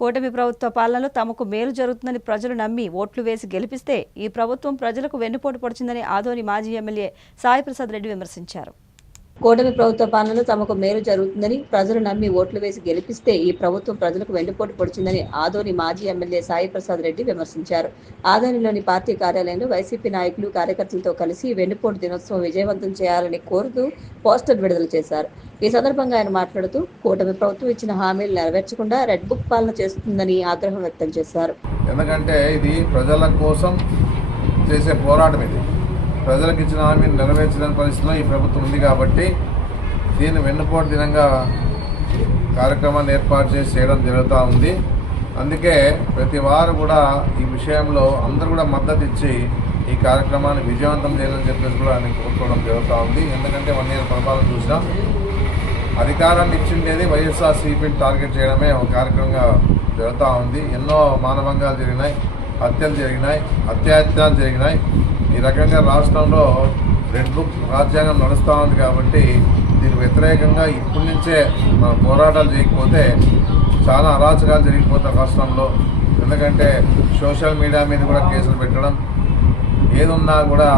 కూటమి ప్రభుత్వ పాలనలో తమకు మేలు జరుగుతుందని ప్రజలు నమ్మి ఓట్లు వేసి గెలిపిస్తే ఈ ప్రభుత్వం ప్రజలకు వెన్నుపోటు పొడిచిందని ఆదోని మాజీ ఎమ్మెల్యే సాయి ప్రసాద్ రెడ్డి విమర్శించారు. కూటమి ప్రభుత్వ పాలనలో తమకు మేలు జరుగుతుందని ప్రజలు నమ్మి ఓట్లు వేసి గెలిపిస్తే ఈ ప్రభుత్వం ప్రజలకు వెన్నుపోటు పొడిచిందని ఆదోని మాజీ ఎమ్మెల్యే సాయి ప్రసాద్ రెడ్డి విమర్శించారు. ఆదోనిలోని పార్టీ కార్యాలయంలో వైసీపీ నాయకులు కార్యకర్తలతో కలిసి వెన్నుపోటు దినోత్సవం విజయవంతం చేయాలని కోరుతూ పోస్టర్ విడుదల చేశారు. ఈ సందర్భంగా ఆయన మాట్లాడుతూ కూటమి ప్రభుత్వం ఇచ్చిన హామీలు నెరవేర్చకుండా రెడ్ బుక్ పాలన చేస్తుందని ఆగ్రహం వ్యక్తం చేశారు. ఎందుకంటే ఇది ప్రజల కోసం చేసే పోరాటం, ఇది ప్రజలకు ఇచ్చిన హామీని నెరవేర్చలేని పరిస్థితిలో ఈ ప్రభుత్వం ఉంది కాబట్టి దీన్ని వెన్నుపోటు దినంగా కార్యక్రమాన్ని ఏర్పాటు చేసి చేయడం జరుగుతూ ఉంది. అందుకే ప్రతి వారు కూడా ఈ విషయంలో అందరూ కూడా మద్దతు ఇచ్చి ఈ కార్యక్రమాన్ని విజయవంతం చేయాలని చెప్పేసి కూడా నేను కోరుకోవడం జరుగుతూ ఉంది. ఎందుకంటే 1 year పరిపాలన చూసినాం, అధికారాన్ని ఇచ్చిండేది వైఎస్ఆర్సీపీని టార్గెట్ చేయడమే ఒక కార్యక్రమంగా జరుగుతూ ఉంది. ఎన్నో మానభంగాలు జరిగినాయి, హత్యలు జరిగినాయి, అత్యాచారాలు జరిగినాయి. ఈ రకంగా రాష్ట్రంలో రెడ్ బుక్ రాజ్యాంగం నడుస్తూ ఉంది కాబట్టి దీనికి వ్యతిరేకంగా ఇప్పటి నుంచే మన పోరాటాలు చేయకపోతే చాలా అరాచకాలు జరిగిపోతాయి రాష్ట్రంలో. ఎందుకంటే సోషల్ మీడియా మీద కూడా కేసులు పెట్టడం, ఏదున్నా కూడా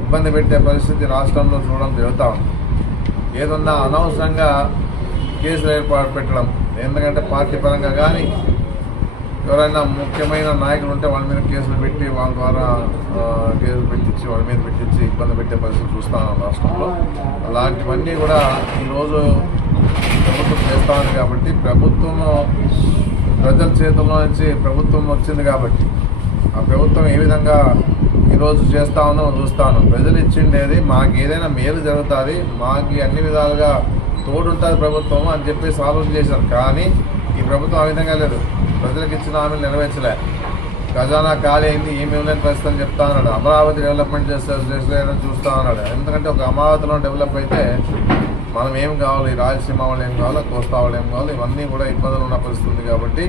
ఇబ్బంది పెట్టే పరిస్థితి రాష్ట్రంలో చూడడం జరుగుతూ ఉంది. ఏదన్నా అనవసరంగా కేసులు ఏర్పాటు పెట్టడం, ఎందుకంటే పార్టీ పరంగా కానీ ఎవరైనా ముఖ్యమైన నాయకులు ఉంటే వాళ్ళ మీద కేసులు పెట్టి వాళ్ళ ద్వారా కేసులు పెట్టించి వాళ్ళ మీద పెట్టించి ఇబ్బంది పెట్టే పరిస్థితి చూస్తాను రాష్ట్రంలో. అలాంటివన్నీ కూడా ఈరోజు ప్రభుత్వం చేస్తూ ఉంది కాబట్టి ప్రభుత్వం ప్రజల చేతుల్లో నుంచి ప్రభుత్వం వచ్చింది కాబట్టి ఆ ప్రభుత్వం ఏ విధంగా ఈరోజు చేస్తామో చూస్తాను. ప్రజలు ఇచ్చిండేది మాకు ఏదైనా మేలు జరుగుతుంది, మాకు అన్ని విధాలుగా తోడుంటుంది ప్రభుత్వం అని చెప్పేసి ఆలోచన చేశారు. కానీ ఈ ప్రభుత్వం ఆ విధంగా లేదు. ప్రజలకు ఇచ్చిన హామీలు నెరవేర్చలే, ఖజానా ఖాళీ అయింది, ఏమేమి లేని పరిస్థితి అని చెప్తా ఉన్నాడు. అమరావతి డెవలప్మెంట్ చేస్తారని చూస్తూ ఉన్నాడు. ఎందుకంటే ఒక అమరావతిలో డెవలప్ అయితే మనం ఏం కావాలి, రాయలసీమ వాళ్ళు ఏం కావాలో, కోస్తా వాళ్ళు ఏం కావాలి, ఇవన్నీ కూడా ఇబ్బందులు ఉన్న పరిస్థితి ఉంది కాబట్టి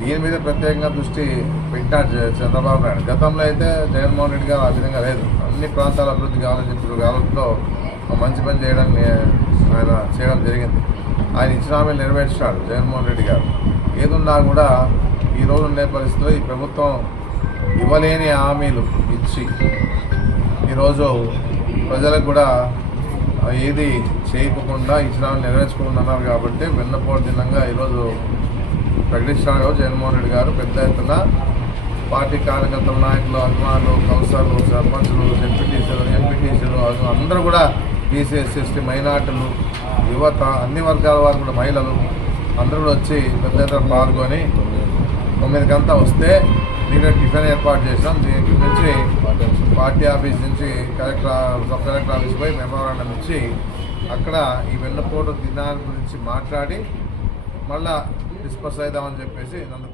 దీని మీద ప్రత్యేకంగా దృష్టి పెట్టాడు చంద్రబాబు నాయుడు. గతంలో అయితే జగన్మోహన్ రెడ్డి గారు ఆ విధంగా లేదు. అన్ని ప్రాంతాల అభివృద్ధి కావాలని చెప్పి ఆలోచనలో మంచి పని ఆయన చేయడం జరిగింది. ఆయన ఇచ్చిన హామీలు నెరవేర్చాడు జగన్మోహన్ రెడ్డి గారు. ఏదున్నా కూడా ఈరోజు ఉండే పరిస్థితిలో ఈ ప్రభుత్వం ఇవ్వలేని హామీలు ఇచ్చి ఈరోజు ప్రజలకు కూడా ఏది చేయకుండా ఇచ్చిన హామీలు నెరవేర్చుకోకుండా అన్నారు కాబట్టి వెన్నపోటు దినంగా ఈరోజు ప్రకటించారు జగన్మోహన్ రెడ్డి గారు. పెద్ద ఎత్తున పార్టీ కార్యకర్తల నాయకులు, అభిమానులు, కౌన్సిలర్లు, సర్పంచులు, ఎంపీటీసీలు అందరూ కూడా బీసీ, ఎస్సీ, ఎస్టీ, మైనార్టీలు, యువత, అన్ని వర్గాల వారు కూడా, మహిళలు అందరూ వచ్చి పెద్ద ఎత్తున పాల్గొని 9 గంటల వస్తే దీంట్లో టిఫిన్ ఏర్పాటు చేసాం. దీని నుంచి పార్టీ ఆఫీస్ నుంచి సబ్ కలెక్టర్ ఆఫీస్ పోయి మెమోరాండం ఇచ్చి అక్కడ ఈ వెన్నుపోటు దినాల గురించి మాట్లాడి మళ్ళా డిస్కస్ అవుదామని చెప్పేసి నన్ను